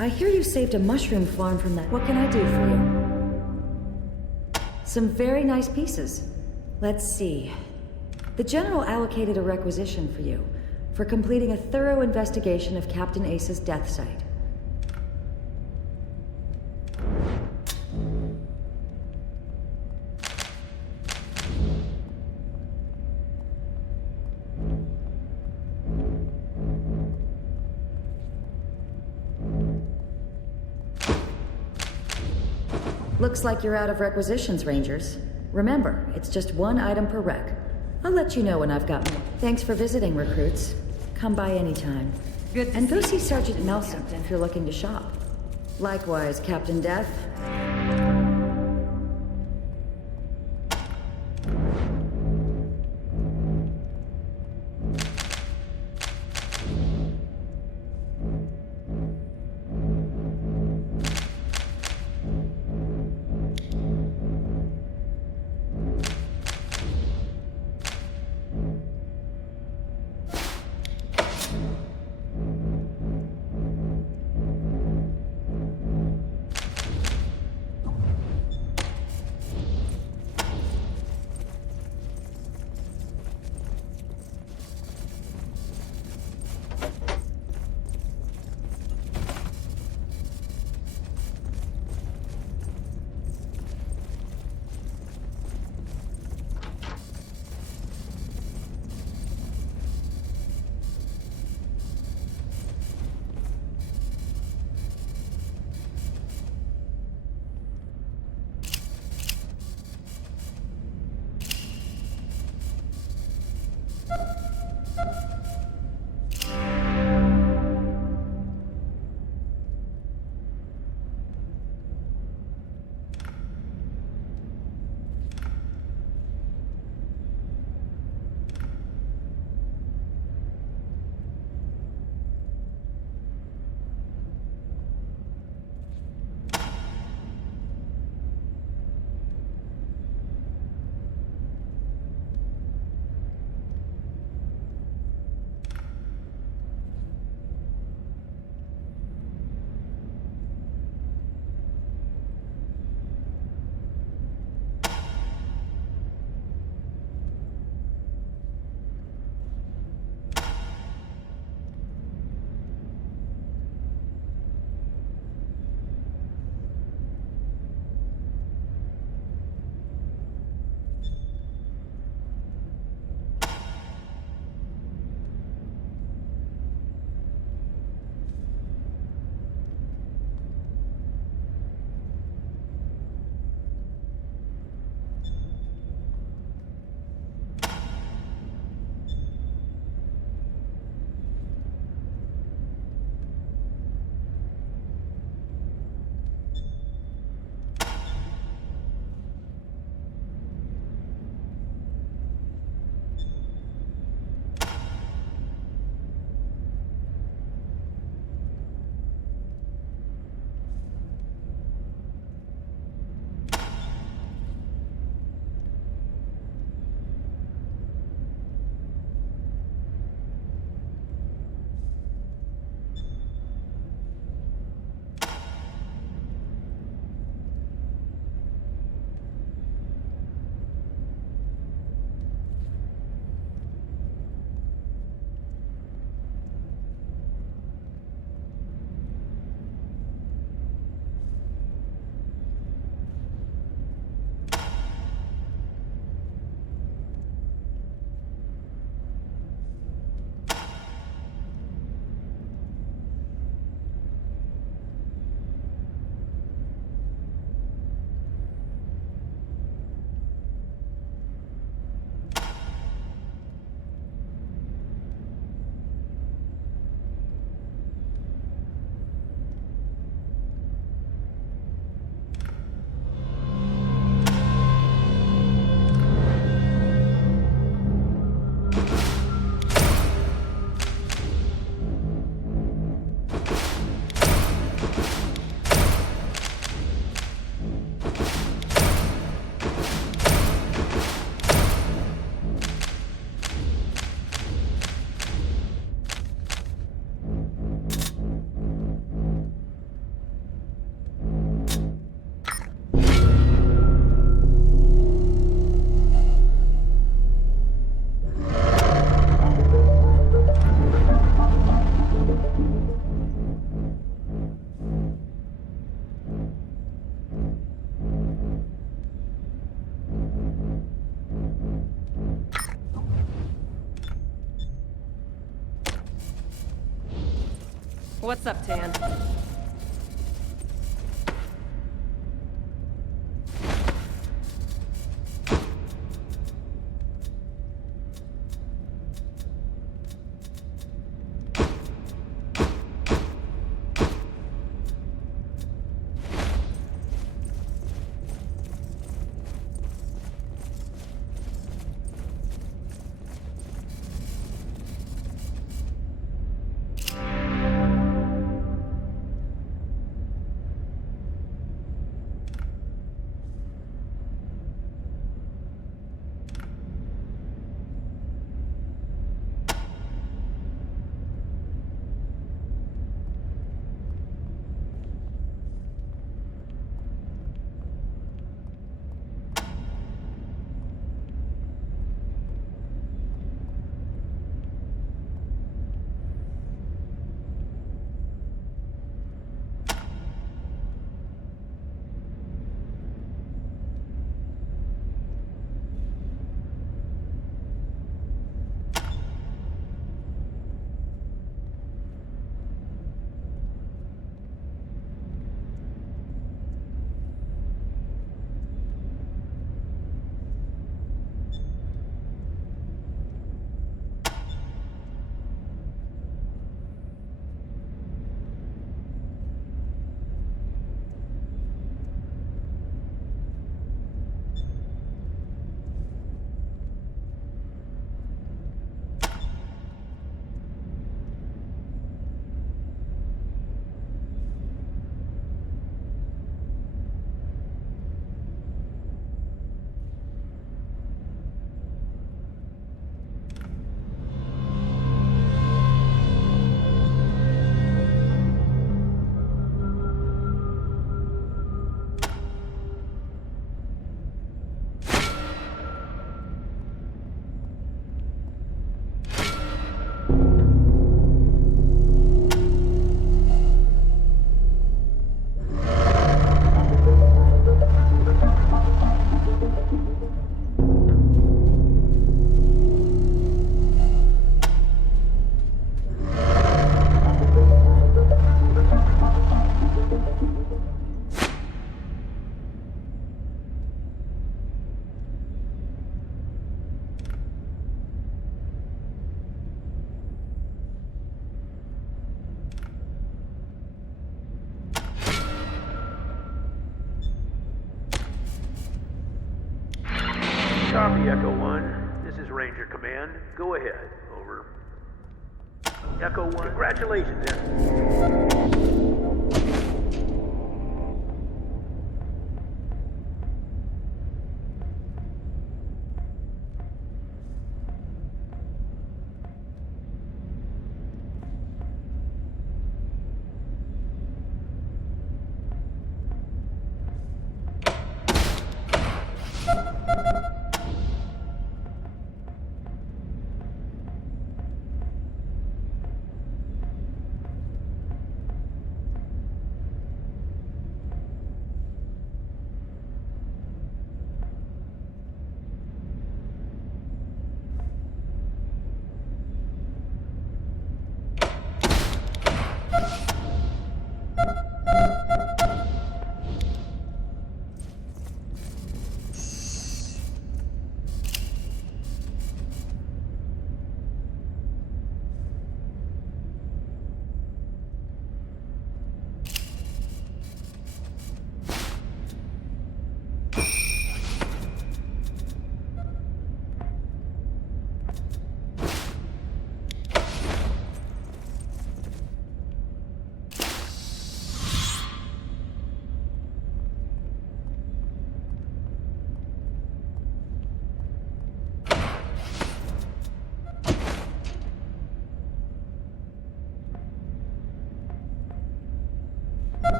I hear you saved a mushroom farm from that. What can I do for you? Some very nice pieces. Let's see. The General allocated a requisition for you for completing a thorough investigation of Captain Ace's death site. Looks like you're out of requisitions, Rangers. Remember, it's just one item per rec. I'll let you know when I've got more. Thanks for visiting, recruits. Come by anytime. Good to And go see you. Sergeant Melson Captain. if you're looking to shop. Likewise, Captain Death. What's up, Tan? Copy, Echo 1. This is Ranger Command. Go ahead. Over. Echo 1. Congratulations,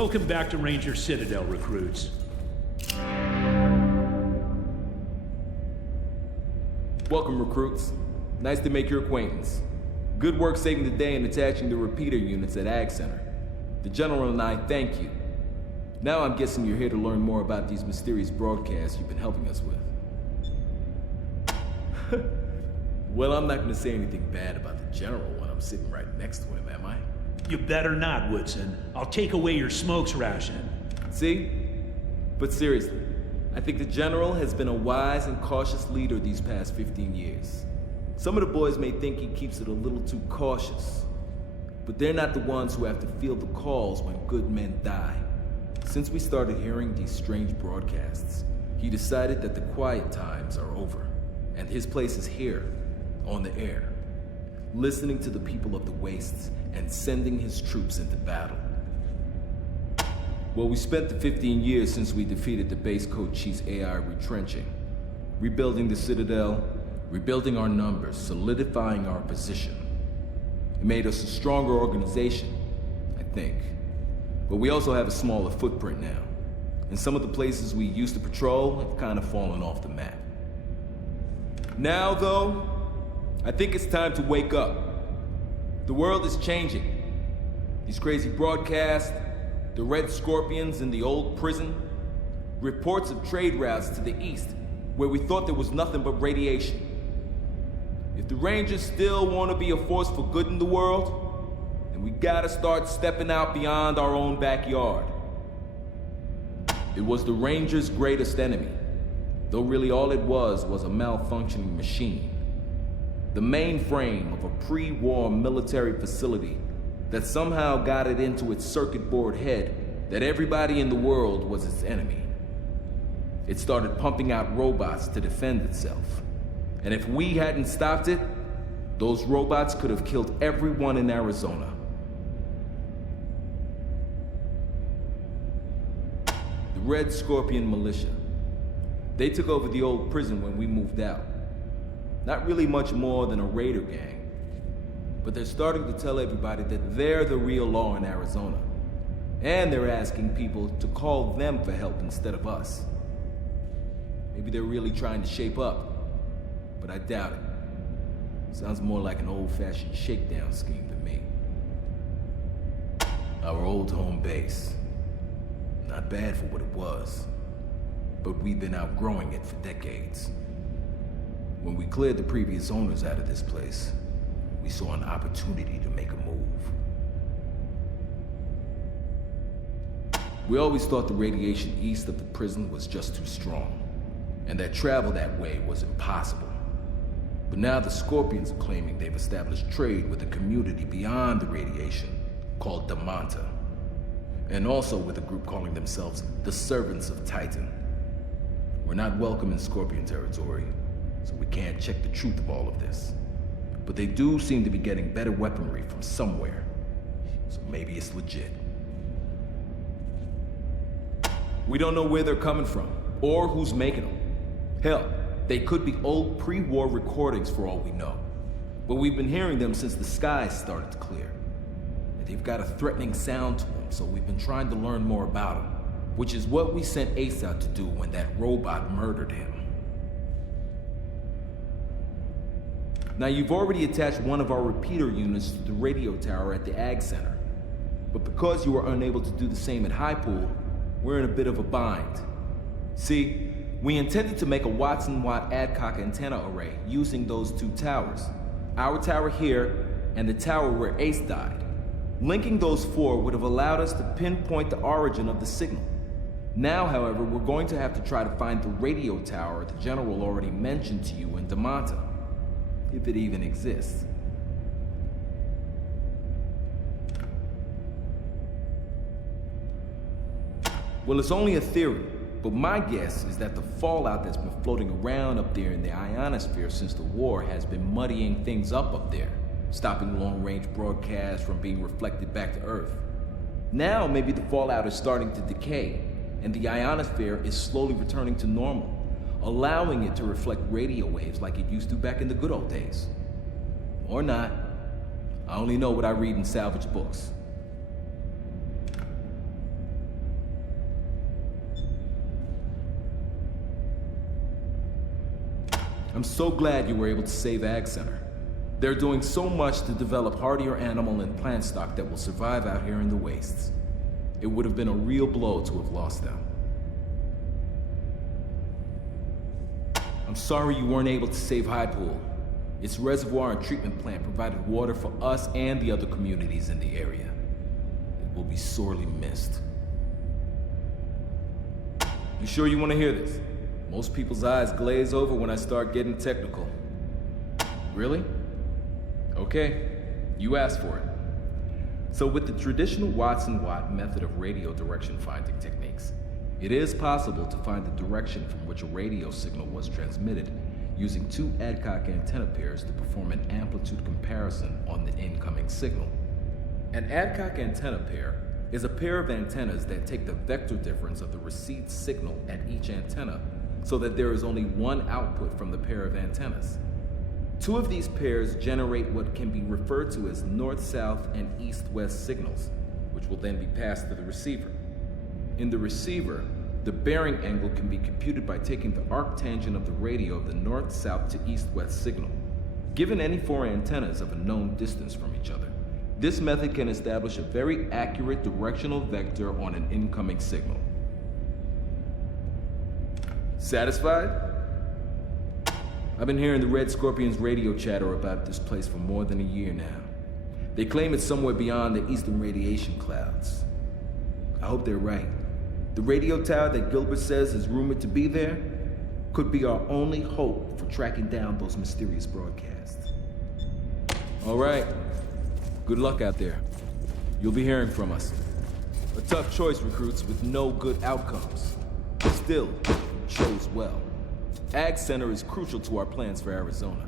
Welcome back to Ranger Citadel, recruits. Welcome, recruits. Nice to make your acquaintance. Good work saving the day and attaching the repeater units at Ag Center. The General and I thank you. Now I'm guessing you're here to learn more about these mysterious broadcasts you've been helping us with. Well, I'm not gonna say anything bad about the General when I'm sitting right next to him, am I? You better not, Woodson. I'll take away your smokes ration. See? But seriously, I think the General has been a wise and cautious leader these past 15 years. Some of the boys may think he keeps it a little too cautious, but they're not the ones who have to feel the calls when good men die. Since we started hearing these strange broadcasts, he decided that the quiet times are over, and his place is here, on the air, listening to the people of the Wastes and sending his troops into battle. Well, we spent the 15 years since we defeated the base code chief's AI retrenching, rebuilding the Citadel, rebuilding our numbers, solidifying our position. It made us a stronger organization, I think. But we also have a smaller footprint now, and some of the places we used to patrol have kind of fallen off the map. Now, though, I think it's time to wake up. The world is changing. These crazy broadcasts, the Red Scorpions in the old prison, reports of trade routes to the east where we thought there was nothing but radiation. If the Rangers still want to be a force for good in the world, then we gotta start stepping out beyond our own backyard. It was the Rangers' greatest enemy, though really all it was a malfunctioning machine. The mainframe of a pre-war military facility that somehow got it into its circuit board head that everybody in the world was its enemy. It started pumping out robots to defend itself. And if we hadn't stopped it, those robots could have killed everyone in Arizona. The Red Scorpion militia. They took over the old prison when we moved out. Not really much more than a raider gang. But they're starting to tell everybody that they're the real law in Arizona. And they're asking people to call them for help instead of us. Maybe they're really trying to shape up, but I doubt it. Sounds more like an old-fashioned shakedown scheme to me. Our old home base. Not bad for what it was, but we've been outgrowing it for decades. When we cleared the previous owners out of this place, we saw an opportunity to make a move. We always thought the radiation east of the prison was just too strong, and that travel that way was impossible. But now the Scorpions are claiming they've established trade with a community beyond the radiation called Damanta, and also with a group calling themselves the Servants of Titan. We're not welcome in Scorpion territory, so we can't check the truth of all of this. But they do seem to be getting better weaponry from somewhere, so maybe it's legit. We don't know where they're coming from, or who's making them. Hell, they could be old pre-war recordings for all we know. But we've been hearing them since the skies started to clear. And they've got a threatening sound to them, so we've been trying to learn more about them, which is what we sent Ace out to do when that robot murdered him. Now, you've already attached one of our repeater units to the radio tower at the Ag Center. But because you were unable to do the same at High Pool, we're in a bit of a bind. See, we intended to make a Watson-Watt Adcock antenna array using those two towers. Our tower here, and the tower where Ace died. Linking those four would have allowed us to pinpoint the origin of the signal. Now, however, we're going to have to try to find the radio tower the General already mentioned to you in Damanta. If it even exists. Well, it's only a theory, but my guess is that the fallout that's been floating around up there in the ionosphere since the war has been muddying things up there, stopping long-range broadcasts from being reflected back to Earth. Now, maybe the fallout is starting to decay, and the ionosphere is slowly returning to normal, allowing it to reflect radio waves like it used to back in the good old days. Or not. I only know what I read in salvage books. I'm so glad you were able to save Ag Center. They're doing so much to develop hardier animal and plant stock that will survive out here in the wastes. It would have been a real blow to have lost them. I'm sorry you weren't able to save High Pool. Its reservoir and treatment plant provided water for us and the other communities in the area. It will be sorely missed. You sure you want to hear this? Most people's eyes glaze over when I start getting technical. Really? Okay, you asked for it. So with the traditional Watson-Watt method of radio direction finding techniques, it is possible to find the direction from which a radio signal was transmitted using two Adcock antenna pairs to perform an amplitude comparison on the incoming signal. An Adcock antenna pair is a pair of antennas that take the vector difference of the received signal at each antenna so that there is only one output from the pair of antennas. Two of these pairs generate what can be referred to as north-south and east-west signals, which will then be passed to the receiver. In the receiver, the bearing angle can be computed by taking the arctangent of the radio of the north-south to east-west signal, given any four antennas of a known distance from each other. This method can establish a very accurate directional vector on an incoming signal. Satisfied? I've been hearing the Red Scorpions radio chatter about this place for more than a year now. They claim it's somewhere beyond the eastern radiation clouds. I hope they're right. The radio tower that Gilbert says is rumored to be there could be our only hope for tracking down those mysterious broadcasts. All right. Good luck out there. You'll be hearing from us. A tough choice, recruits, with no good outcomes. Still, chose well. Ag Center is crucial to our plans for Arizona.